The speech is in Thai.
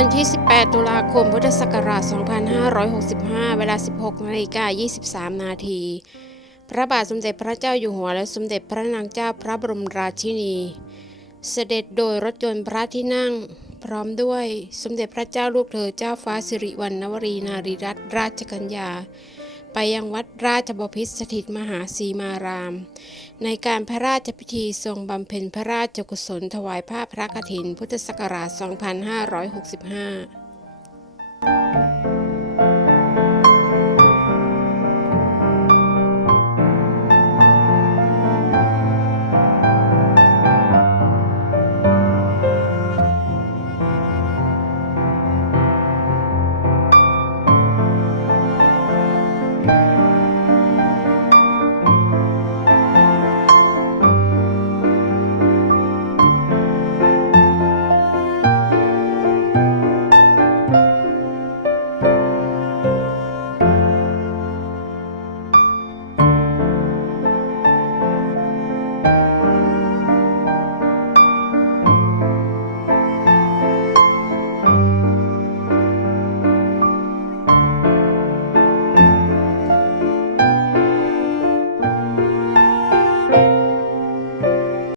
วันที่ 18 ตุลาคม พุทธศักราช 2565 เวลา 16นาฬิกา23 นาที พระบาทสมเด็จพระเจ้าอยู่หัวและสมเด็จพระนางเจ้าพระบรมราชินี เสด็จโดยรถยนต์พระที่นั่ง พร้อมด้วยสมเด็จพระเจ้าลูกเธอเจ้าฟ้าสิริวัณณวรีนารีรัตนราชกัญญา ไปยังวัดราชบพิษสถิตมหาสีมาราม ในการพระราชพิธีทรงบำเพ็ญพระราชกุศลถวายผ้าพระกฐิน พุทธศักราช 2565